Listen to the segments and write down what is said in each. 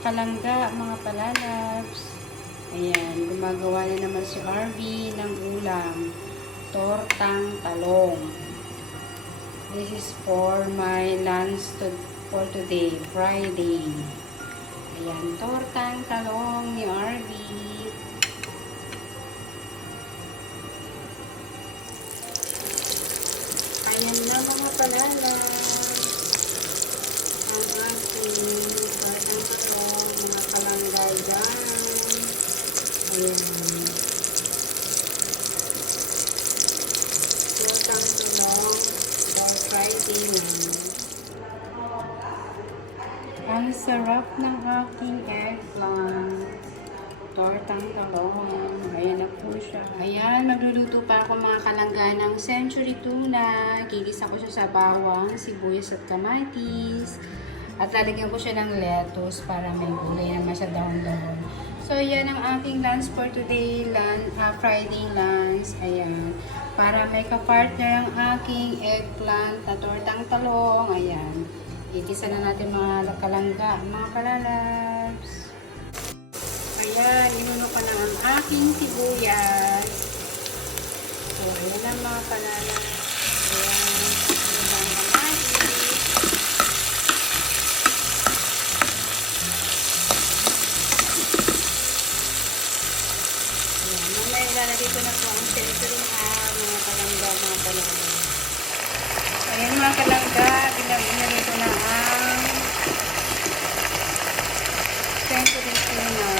kalangga, mga palalabs. Ayan, gumagawa na naman si RV ng ulam. Tortang talong. This is for my lunch to, for today, Friday. Ayan, tortang talong ni RV. Ayan na mga palalabs Welcome to long for Friday na. Ang sarap ng aking eggplant. Tortang talong. Ayan na po siya. Ayan, magluluto pa ako mga kalangga ng century tuna. Gigisa ko siya sa bawang, sibuyas at kamatis. At lalagyan ko siya ng lettuce para may gulay naman sa dahon-dahon. So, yan ang aking lunch for today, lunch, ah, Friday lunch. Ayan. Para may kapartner ang aking eggplant na tortang talong. Ayan. Igisa na natin mga kalangga, mga kalalabs. Ayan, inuno ko na ang aking sibuyas. So, ayan ang mga kalalas. Ayan, ayan ang kamatis. Ayan, ko na po ang celery ha, mga kalangga, mga kalalas. Ayan mga kalangga, binabinari ko na ang century tuna.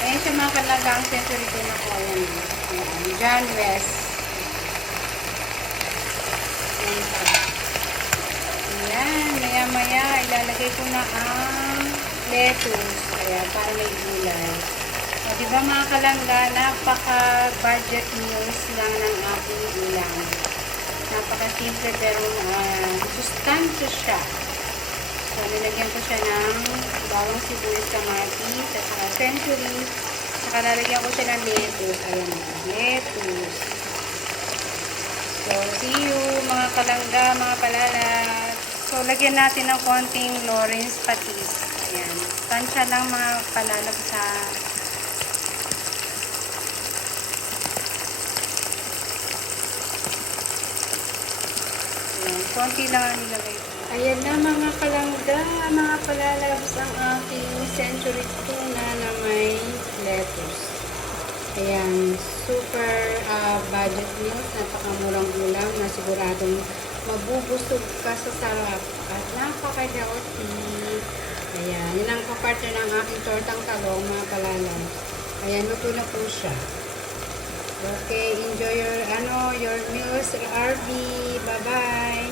Ayan siya mga kalangga ang century tuna ko. Ayan. Ayan. John West. Ayan. Maya maya ilalagay ko na ang lettuce. Ayan. Para may gulay. O, diba mga kalangga, napaka-budget meals lang ng aking ulam. Napaka-simple pero uh, sustansya siya. So, nilagyan ko siya ng bawang sibuyas kamatis, at saka century. Saka lalagyan ko siya ng lettuce. Ayan lettuce. So, see you mga kalangga, mga palalat. So, lagyan natin ng konting Lawrence patis. Ayan. Tansya lang mga palalag sa konti lang ang nilagay ko. Ayan na mga kalangga, mga palalabs ang aking century tuna na may lettuce. Ayan, super ah, budget meals, napakamurang ulam na siguradong mabubusog ka sa sarap at napaka-healthy. Ayan, yun ang kapartner ng aking tortang talong, mga palalabs. Ayan, luto na po siya. Okay, enjoy your ano, your meals, RV. Bye-bye.